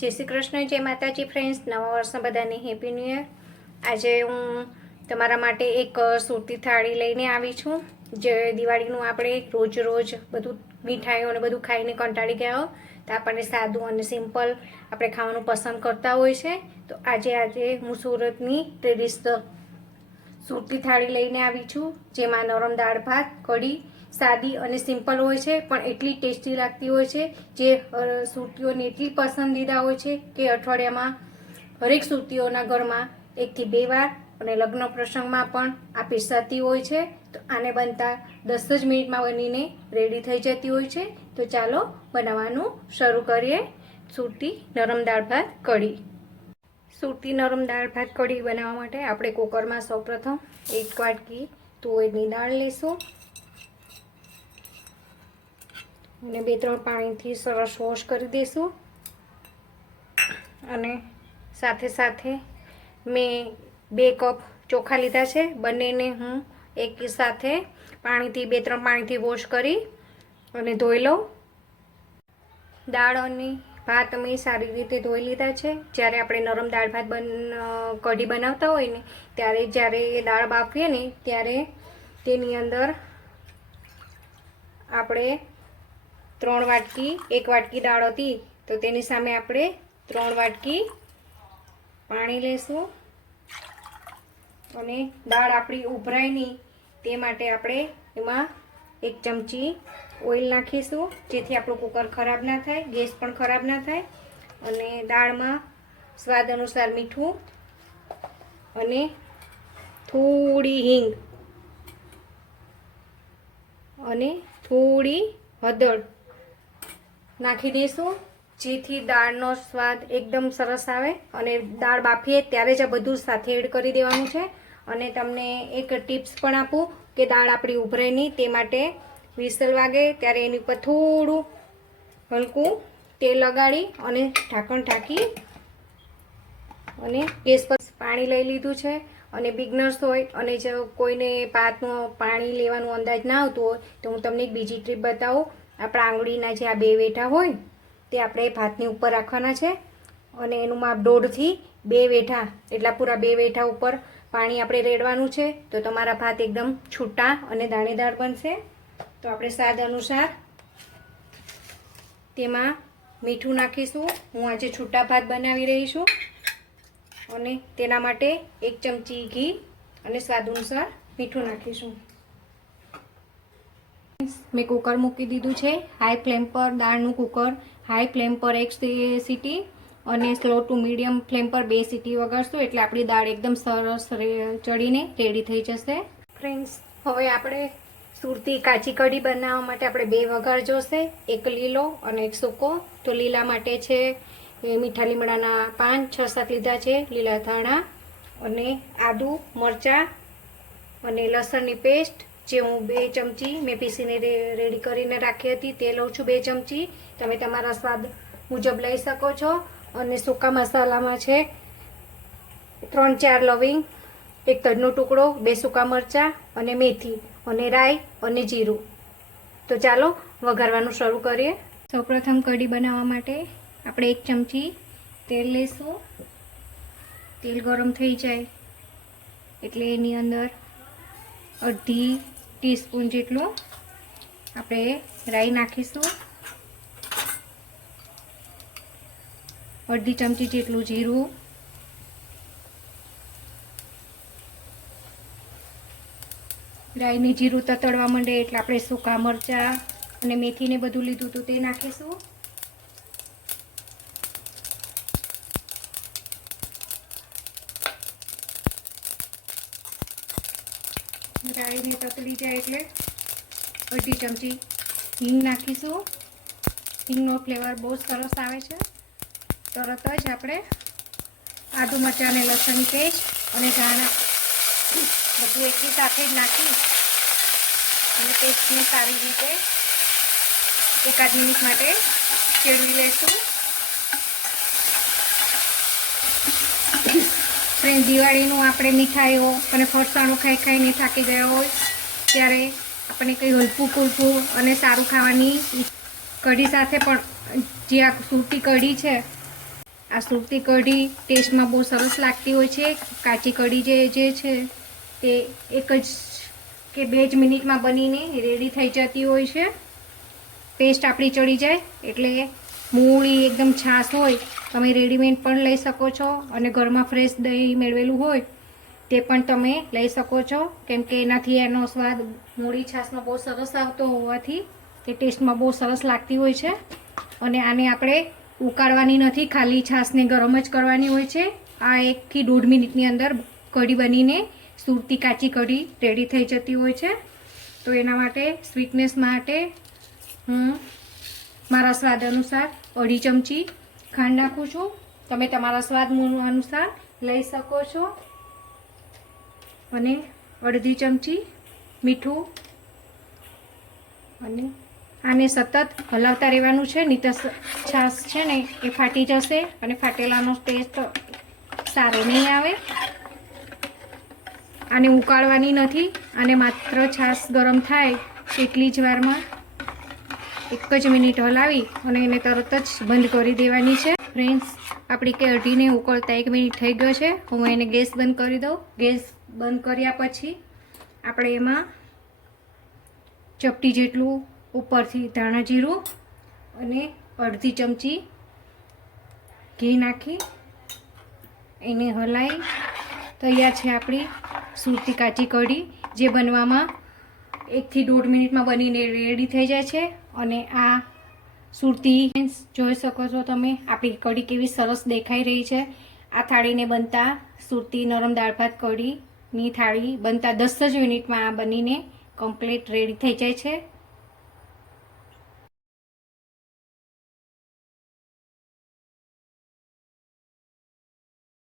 જય શ્રી કૃષ્ણ, જય માતાજી ફ્રેન્ડ્સ નવા વર્ષના બધાને હેપી ન્યૂ યર આજે હું તમારા માટે એક સુરતી થાળી લઈને આવી છું, જે દિવાળીનું આપણે રોજ રોજ બધું મીઠાઈઓ અને બધું ખાઈને કંટાળી ગયા હો. તો આપણને સાદું અને સિમ્પલ આપણે ખાવાનું પસંદ કરતા હોય છે. તો આજે આજે હું સુરતની ટ્રેડિશનલ સુરતી થાળી લઈને આવી છું, જેમાં નરમ દાળ ભાત, કઢી સાદી અને સિમ્પલ હોય છે, પણ એટલી ટેસ્ટી લાગતી હોય છે, જે સુરતીઓને એટલી પસંદીદા હોય છે કે અઠવાડિયામાં હરેક સુરતીઓના ઘરમાં એકથી બે વાર અને લગ્ન પ્રસંગમાં પણ આ પીરસાતી હોય છે. તો આને બનતા દસ જ મિનિટમાં બનીને રેડી થઈ જતી હોય છે. તો ચાલો બનાવવાનું શરૂ કરીએ. સુરતી નરમ દાળ ભાત કઢી. સુરતી નરમ દાળ ભાત કઢી બનાવવા માટે આપણે કુકરમાં સૌપ્રથમ એક વાટકી તુવેરની દાળ લઈશું અને બે ત્રણ પાણીથી સરસ વોશ કરી દઈશું. અને સાથે સાથે મેં બે કપ ચોખા લીધા છે. બંનેને હું એક સાથે પાણીથી બે ત્રણ પાણીથી વોશ કરી અને ધોઈ લઉં. દાળ અને ભાત અમે સારી રીતે ધોઈ લીધા છે. જ્યારે આપણે નરમ દાળ ભાત બન, કઢી બનાવતા હોય ને, ત્યારે જ્યારે એ દાળ બાફીએ ને, ત્યારે તેની અંદર આપણે ત્રણ વાટકી, એક વાટકી દાળ હતી, તો તેની સામે આપણે ત્રણ વાટકી પાણી લેશું. અને દાળ આપણી ઉભરાય નહીં, તે માટે આપણે એમાં એક ચમચી ઓઇલ નાખીશું, જેથી આપણું કુકર ખરાબ ના થાય, ગેસ પણ ખરાબ ના થાય. અને દાળમાં સ્વાદ અનુસાર મીઠું અને થોડી હિંગ. અને થોડી હળદર. નાખી દઈશું. જેથી દાળનો સ્વાદ એકદમ સરસ આવે અને દાળ બાફીએ ત્યારે જ આ બધું સાથે એડ કરી દેવાનું છે. અને તમને એક ટિપ્સ પણ આપું કે દાળ આપણી ઉભરે નહીં, તે માટે વિસલ વાગે ત્યારે એની ઉપર થોડું હલકું તેલ લગાડી અને ઢાંકણ ઢાંકી અને ગેસ પર પાણી લઈ લીધું છે. અને બિગનર્સ હોય અને જો કોઈને પાતનું પાણી લેવાનું અંદાજ ના આવતું હોય, તો હું તમને એક બીજી ટ્રીપ બતાવું. આપણા આંગળીના જે આ બે વેઠા હોય, તે આપણે ભાતની ઉપર રાખવાના છે. અને એનું માપ દોઢથી બે વેઠા એટલા પૂરા બે વેઠા ઉપર પાણી આપણે રેડવાનું છે. તો તમારા ભાત એકદમ છૂટા અને દાણેદાર બનશે. તો આપણે સ્વાદ અનુસાર તેમાં મીઠું નાખીશું. હું આજે છૂટા ભાત બનાવી રહી છું. અને તેના માટે એક ચમચી ઘી અને સ્વાદ અનુસાર મીઠું નાખીશું. મેં કુકર મૂકી દીધું છે. હાઈ ફ્લેમ પર દાળનું કુકર હાઈ ફ્લેમ પર એક સીટી અને સ્લો ટુ મીડિયમ ફ્લેમ પર બે સીટી વગાડશું એટલે આપણી દાળ એકદમ સરસ ચડીને રેડી થઈ જશે. ફ્રેન્ડ્સ હવે આપણે સુરતી કાચી કઢી બનાવવા માટે આપણે બે વઘાર જોશે. એક લીલો અને એક સૂકો. તો લીલા માટે છે મીઠા લીમડાના પાન, છ, સાત લીધા છે, લીલા ધાણા અને આદુ, મરચાં અને લસણની પેસ્ટ જે હું બે ચમચી મેં પીસીને રેડી કરીને રાખી હતી તે લઉં છું બે ચમચી. તમે તમારા સ્વાદ મુજબ લઈ શકો છો. અને સૂકા મસાલામાં છે ત્રણ ચાર લવિંગ, એક તજનો ટુકડો, બે સૂકા મરચાં અને મેથી, અને રાઈ અને જીરું. તો ચાલો વઘારવાનું શરૂ કરીએ. સૌપ્રથમ કઢી બનાવવા માટે આપણે એક ચમચી તેલ લઈશું તેલ ગરમ થઈ જાય એટલે એની અંદર અડધી ટીસ્પૂન જેટલું આપણે રાઈ નાખીશું. અડધી ચમચી જેટલું જીરું. રાઈને જીરું તતડવા માંડે એટલે આપણે સૂકા મરચાં અને મેથીને બધું લીધું હતું તે નાખીશું. રાઈને તતડી જાય એટલે અડધી ચમચી હિંગ નાખીશું. હિંગનો ફ્લેવર બહુ સરસ આવે છે. તરત જ આપણે આદુ મરચાં અને લસણની પેસ્ટ અને ધાણા બધું એકની સાથે જ નાખી અને પેસ્ટને સારી રીતે એકાદ મિનિટ માટે ચેડવી લઈશું ફ્રેન્ડ દિવાળીનું આપણે મીઠાઈઓ અને ફરસાણો ખાઈ ખાઈને થાકી ગયા હોય, ત્યારે આપણે કંઈ હલકું ફૂલકું અને સારું ખાવાની કઢી સાથે પણ જે આ સુરતી કઢી છે, આ સુરતી કઢી ટેસ્ટમાં બહુ સરસ લાગતી હોય છે. કાચી કઢી જે જે છે, તે એક જ કે બે જ મિનિટમાં બનીને રેડી થઈ જતી હોય છે. પેસ્ટ આપણી ચડી જાય, એટલે મૂળી એકદમ છાશ હોય, તમે રેડીમેડ પણ લઈ શકો છો અને ઘરમાં ફ્રેશ દહીં મેળવેલું હોય, તે પણ તમે લઈ શકો છો. કેમ કે એનાથી એનો સ્વાદ મૂળી છાશનો બહુ સરસ આવતો હોવાથી તે ટેસ્ટમાં બહુ સરસ લાગતી હોય છે. અને આને આપણે ઉકાળવાની નથી, ખાલી છાશને ગરમ જ કરવાની હોય છે. આ એકથી દોઢ મિનિટની અંદર કઢી બનીને સુરતી કાચી કઢી રેડી થઈ જતી હોય છે. તો એના માટે સ્વીટનેસ માટે હું મારા સ્વાદ અનુસાર અઢી ચમચી ખાંડ નાખું છું. તમે તમારા સ્વાદ અનુસાર લઈ શકો છો. અને અડધી ચમચી મીઠું. અને આને સતત હલાવતા રહેવાનું છે. નહીં તો છાશ છે ને એ ફાટી જશે અને ફાટેલાનો ટેસ્ટ સારો નહીં આવે. આને ઉકાળવાની નથી. અને માત્ર છાશ ગરમ થાય એટલી જ વારમાં એક જ મિનિટ હલાવી અને એને તરત જ બંધ કરી દેવાની છે. ફ્રેન્ડ્સ આપણી કઢીને ઉકળતા એક મિનિટ થઈ ગયો છે. હું એને ગેસ બંધ કરી દઉં. ગેસ બંધ કર્યા પછી આપણે એમાં ચપટી જેટલું ઉપરથી ધાણા જીરું અને અડધી ચમચી ઘી નાખી એને હલાવી તૈયાર છે આપણી સુરતી કાચી કઢી, જે બનવામાં એકથી દોઢ મિનિટમાં બનીને રેડી થઈ જાય છે. અને આ સુરતી જોઈ શકો છો તમે. આપણી કઢી કેવી સરસ દેખાઈ રહી છે. આ થાળીને બનતા સુરતી નરમ દાળ ભાત કઢીની થાળી બનતા દસ જ મિનિટમાં આ બનીને કમ્પ્લીટ રેડી થઈ જાય છે.